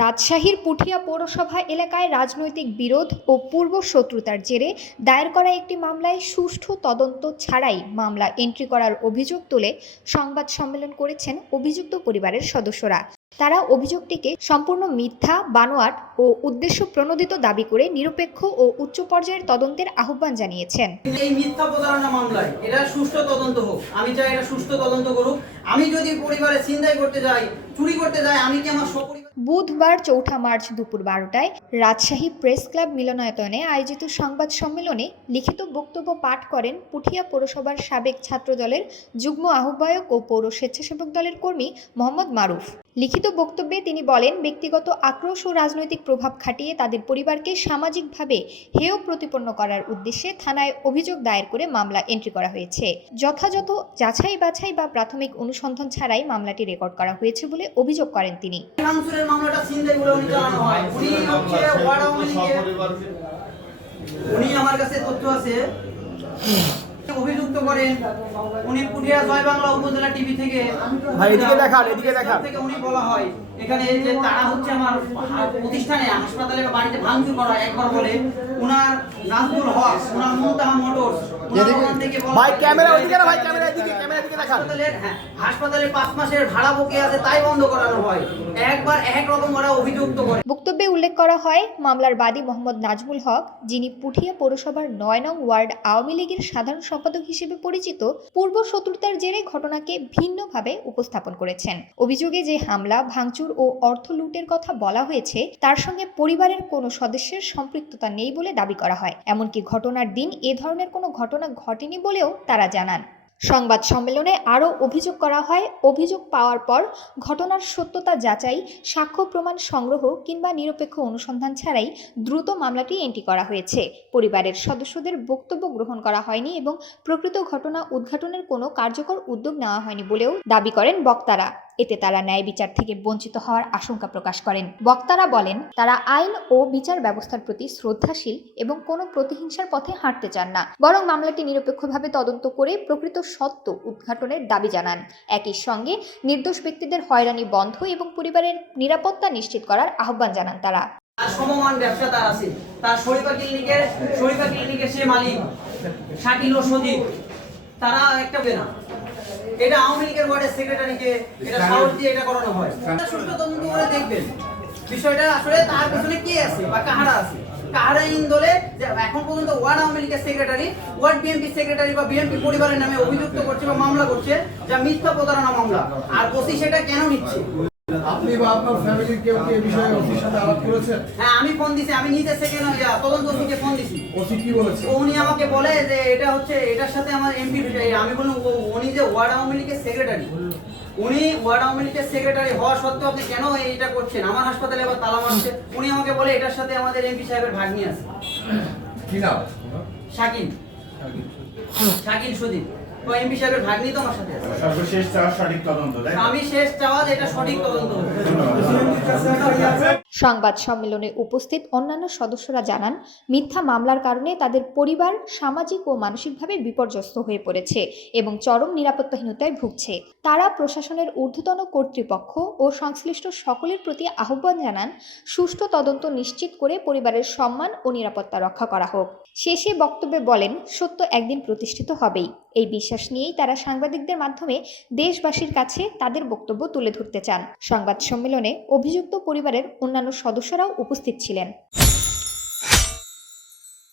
রাজশাহীর পুঠিয়া পৌরসভা এলাকায় রাজনৈতিক বিরোধ ও পূর্ব শত্রুতার জেরে দায়ের করা একটি মামলায় সুষ্ঠু তদন্ত ছাড়াই মামলা এন্ট্রি করার অভিযোগ তুলে সংবাদ সম্মেলন করেছেন অভিযুক্ত পরিবারের সদস্যরা। তারা অভিযোগটিকে সম্পূর্ণ মিথ্যা, বানোয়াট ও উদ্দেশ্য প্রণোদিত দাবি করে নিরপেক্ষ ও উচ্চ পর্যায়ের তদন্তের আহ্বান জানিয়েছেন। এই মিথ্যা প্রতারণা মামলায় এটা সুষ্ঠু তদন্ত হোক। আমি চাই এটা সুষ্ঠু তদন্ত করুক। আমি যদি পরিবারে ছিনতাই করতে যাই, চুরি করতে যাই, আমি কি আমার সপরিবার। বুধবার ৪ মার্চ দুপুর ১২টায় রাজশাহী প্রেস ক্লাব মিলনায়তনে আয়োজিত সংবাদ সম্মেলনে লিখিত বক্তব্য পাঠ করেন পুঠিয়া পৌরসভার সাবেক ছাত্রদলের যুগ্ম আহ্বায়ক ও পৌর স্বেচ্ছাসেবক দলের কর্মী মোহাম্মদ মারুফ। লিখিত বক্তব্যে তিনি বলেন, ব্যক্তিগত আক্রোশ ও রাজনৈতিক প্রভাব খাটিয়ে তাদের পরিবারকে সামাজিকভাবে হেয় প্রতিপন্ন করার উদ্দেশ্যে থানায় অভিযোগ দায়ের করে মামলা এন্ট্রি করা হয়েছে। যথাযথ যাচাই বাছাই বা প্রাথমিক অনুসন্ধান ছাড়াই মামলাটি রেকর্ড করা হয়েছে বলে অভিযোগ করেন তিনি। মামলাটা ছিনতাই বলে উনি চালানো হয়। উনি আমার কাছে তথ্য আছে, অভিযুক্ত করেন উনি পুঠিয়া জয় বাংলা উপজেলা টিভি থেকে উনি বলা হয় এখানে যে তারা হচ্ছে আমার প্রতিষ্ঠানে হাসপাতালে বা বাড়িতে ভাঙচুর করা একবার বলে উনার নাজমুল হক, উনার মুনতাহা মোটরস, হাসপাতালে 5 মাসের ভাড়া বকে আছে তাই বন্ধ করানো হয়। একবার এক রকম ওরা অভিযুক্ত করে। বক্তব্যে উল্লেখ করা হয়, মামলার বাদী মোহাম্মদ নাজমুল হক, যিনি পুঠিয়া পৌরসভার ৯ নং ওয়ার্ড আওয়ামী লীগের সাধারণ সম্পাদক হিসেবে পরিচিত, পূর্ব শত্রুতার জেরে ঘটনাকে ভিন্নভাবে উপস্থাপন করেছেন। অভিযোগে যে হামলা, ভাঙচুর ও অর্থ লুটের কথা বলা হয়েছে তার সঙ্গে পরিবারের কোনো সদস্যের সম্পৃক্ততা নেই বলে দাবি করা হয়। এমনকি ঘটনার দিন এ ধরনের কোনো ঘটনা ঘটেনি বলেও তারা জানান। সংবাদ সম্মেলনে আরও অভিযোগ করা হয়, অভিযোগ পাওয়ার পর ঘটনার সত্যতা যাচাই, সাক্ষ্য প্রমাণ সংগ্রহ কিংবা নিরপেক্ষ অনুসন্ধান ছাড়াই দ্রুত মামলাটি এন্ট্রি করা হয়েছে। পরিবারের সদস্যদের বক্তব্য গ্রহণ করা হয়নি এবং প্রকৃত ঘটনা উদ্ঘাটনের কোনো কার্যকর উদ্যোগ নেওয়া হয়নি বলেও দাবি করেন বক্তারা। এতে তারা ন্যায় বিচার থেকে বঞ্চিত হওয়ার আশঙ্কা প্রকাশ করেন। বক্তারা বলেন, তারা আইন ও বিচার ব্যবস্থার প্রতি শ্রদ্ধাশীল এবং কোনো প্রতিহিংসার পথে হাঁটতে চান না, বরং মামলাটি নিরপেক্ষভাবে তদন্ত করে প্রকৃত সত্য উদ্ঘাটনের দাবি জানান। একই সঙ্গে নির্দোষ ব্যক্তিদের হয়রানি বন্ধ এবং পরিবারের নিরাপত্তা নিশ্চিত করার আহ্বান জানান তারা। সমমান ব্যবসা তার আছে, তার শরীফা ক্লিনিকের সে মালিক শাকিল ও সজীব, তারা একটা বেনা। এটা আওয়ামী লীগের ওয়ার্ডের সেক্রেটারিকে এটা সাহস দিয়ে এটা করানো হয়। সুষ্ঠু তদন্ত করে দেখবেন বিষয়টা আসলে তার পেছনে কে আছে বা কাহারা আছে। কাহারা ইন্দোলে যে এখন পর্যন্ত ওয়ার্ড আওয়ামী লীগের সেক্রেটারি, ওয়ার্ড বিএনপি সেক্রেটারি বা বিএনপি পরিবারের নামে অভিযুক্ত করছে বা মামলা করছে, যা মিথ্যা প্রতারণা মামলা। আর ওসি সেটা কেন নিচ্ছে? আপনি বা আপনার ফ্যামিলির কেউ কি এই বিষয়ে ওসির সাথে আলাপ করেছেন? হ্যাঁ, আমি ফোন দিছি। আমি নিজে সেকেন্ড তদন্ত ওসিকে ফোন দিছি। ওসি কি বলেছে? উনি আমাকে বলে যে এটা হচ্ছে এটার সাথে আমার এমপি। আমি বললাম উনি যে ওয়ার্ড আওয়ামী লীগের সেক্রেটারি, উনি ওয়ার্ড আওয়ামী লীগের সেক্রেটারি হওয়া সত্ত্বেও আপনি কেন এইটা করছেন? আমার হাসপাতালে আবার তালা মারছে। উনি আমাকে বলে এটার সাথে আমাদের এমপি সাহেবের ভাগ্নি আছে। কি নাম? শাকিল সুদীপ। এমপি সাহেবের ভাগ্নি তো আমার সাথে আছে। সর্বশেষ চাওয়া সঠিক তদন্ত, তাই না? আমি শেষ চাওয়া এটা সঠিক তদন্ত হবে। সংবাদ সম্মেলনে উপস্থিত অন্যান্য সদস্যরা জানান, মিথ্যা মামলার কারণে তাদের পরিবার সামাজিক ও মানসিকভাবে বিপর্যস্ত হয়ে পড়েছে এবং চরম নিরাপত্তাহীনতায় ভুগছে। তারা প্রশাসনের ঊর্ধ্বতন কর্তৃপক্ষ ও সংশ্লিষ্ট সকলের প্রতি আহ্বান জানান, সুষ্ঠু তদন্ত নিশ্চিত করে পরিবারের সম্মান ও নিরাপত্তা রক্ষা করা হোক। শেষে বক্তব্যে বলেন, সত্য একদিন প্রতিষ্ঠিত হবেই। এই বিশ্বাস নিয়েই তারা সাংবাদিকদের মাধ্যমে দেশবাসীর কাছে তাদের বক্তব্য তুলে ধরতে চান। সংবাদ সম্মেলনে অভিযুক্ত পরিবারের অন্যান্য সদস্যরাও উপস্থিত ছিলেন।